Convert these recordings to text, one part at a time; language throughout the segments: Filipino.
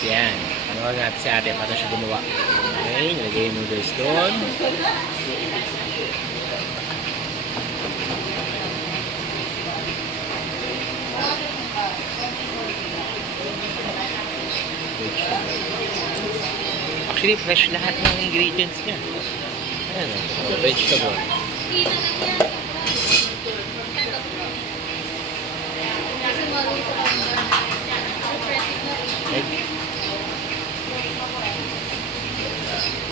Yan. Ano natin si ate para siya gumawa. Okay, nilagay yung noodles doon. Actually, fresh lahat ng ingredients niya. Ayan o, vegetable. Egg.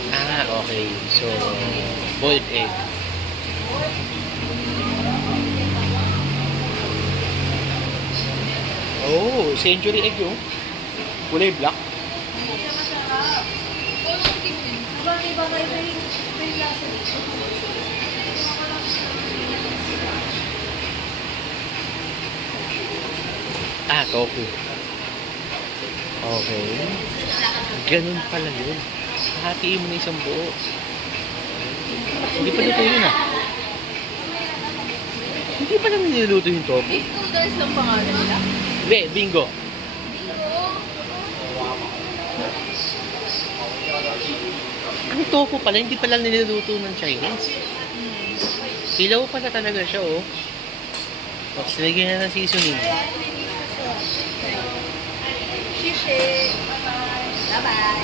Ah, okay. So, boiled egg. Oh, century egg yung kulay black. Ah, tofu. Okay. Ganun pala yun. Hahatiin mo na isang buo. Hindi pa luto yun ah. Hindi pa lang niluluto yung tofu. Beef noodles lang pangalan nila? Hindi, bingo. Ang tofu pala, hindi pala niluluto ng Chinese. Pilaw pala talaga siya oh. Tapos lagyan na ng seasoning. Shishi. Bye-bye.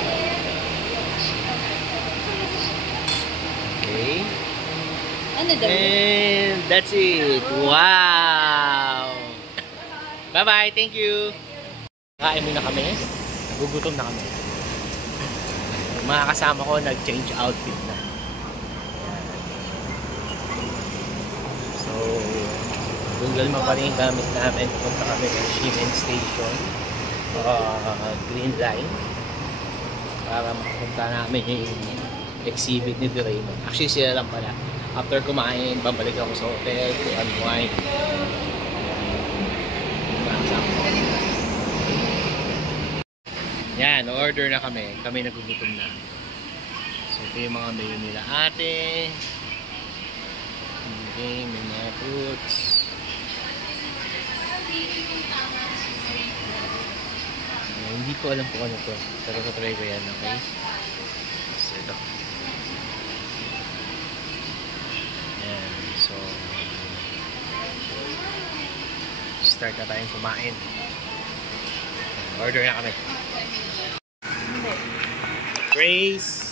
Okay. Ano daw? And that's it. Wow! Bye-bye. Thank you. Kain muna kami. Nagugutom na kami. Mga kasama ko nag-change outfit na. So, Google mo pa rin yung gamit namin. Punta kami ng Shimen Station. Green Line. Para makapunta namin yung exhibit ni Doraemon. Actually, sila lang pala. After kumain, babalik ako sa hotel to unwind. Yan, order na kami. Kami nagugutom na. So, ito yung mga menu nila ate. Okay, may mga fruits. Hindi ko alam kung ano to. Pero try ko yan, okay? So, ito. Yan, so start na tayong kumain. Order na kami. Braised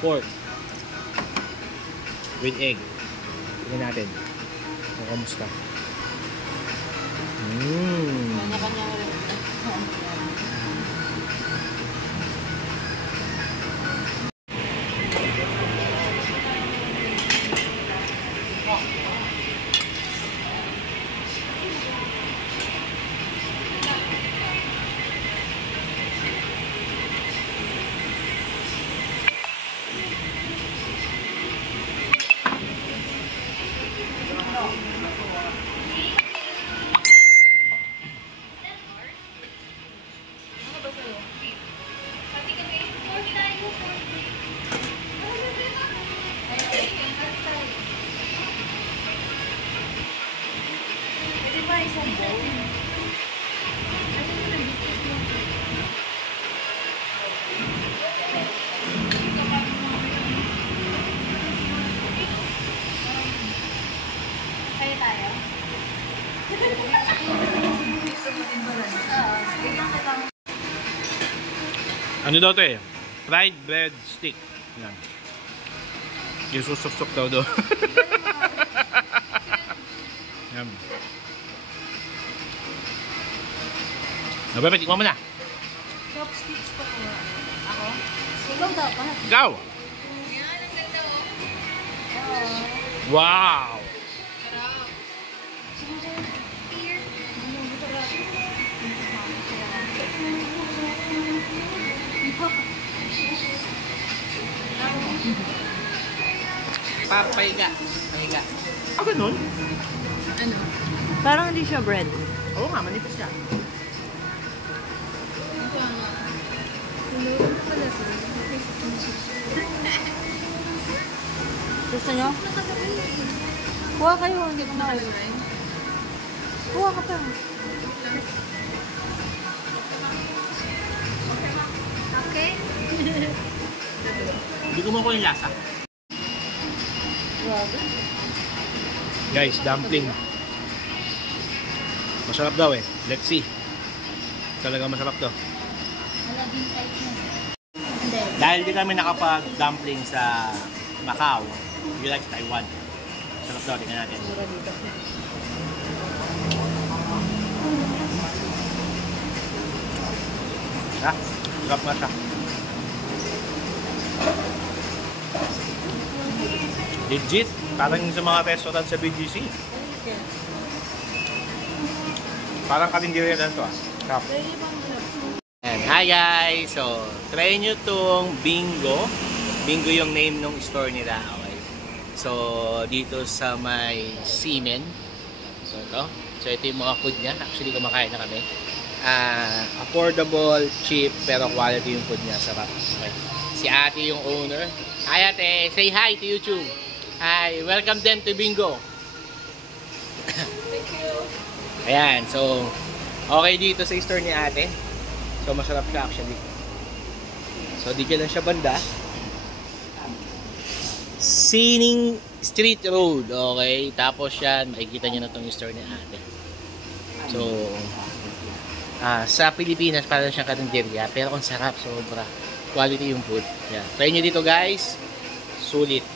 pork with egg. Tignan natin kung kamusta. Ano daw to eh? Fried bread stick. Yan. Yung susok-sok daw doon. Yan. Nabebetik mo na. Chopsticks pa ko. Ako? Ikaw dapat. Ikaw! Yan, ang ganda oh. Wow! Papahiga. Pahiga. Ah, ganun? Ano? Parang hindi siya bread. Oo nga, manipis siya. Gusto nyo? Kuha kayo. Hindi ko na kayo. Kuha ka pa. Hindi ko makuha yung lasa. Grabe. Guys, dumpling. Masarap daw eh. Let's see. Talaga masarap to. Malaging type na. Hindi. Dahil di kami nakapag-dumpling sa Macau, we like Taiwan. Sarap daw, tingnan natin. Siguro dito. Ha? Sarap nga siya. Legit. Parang sa mga restaurant sa BGC. Parang karinderya lang to ah. Sarap. Pwede bang And hi guys! So, try nyo tong Bingo. Bingo yung name ng store nila. Okay. So, dito sa may Seamen. So, ito. So, ito yung mga food niya. Actually, kumakain na kami. Affordable, cheap, pero quality yung food niya. Sarap. Okay. Si ate yung owner. Hi ate! Say hi to YouTube! Hi! Welcome din to Bingo! Thank you. Ayan. So, okay dito sa store ni ate. So, masarap siya actually. So, dito lang siya banda. Sining Street Road. Okay. Tapos yan, makikita nyo na itong store ni ate. So, sa Pilipinas, parang siyang karinderya. Pero kung sarap, sobra. Quality yung food. Yan. Try nyo dito guys. Sulit.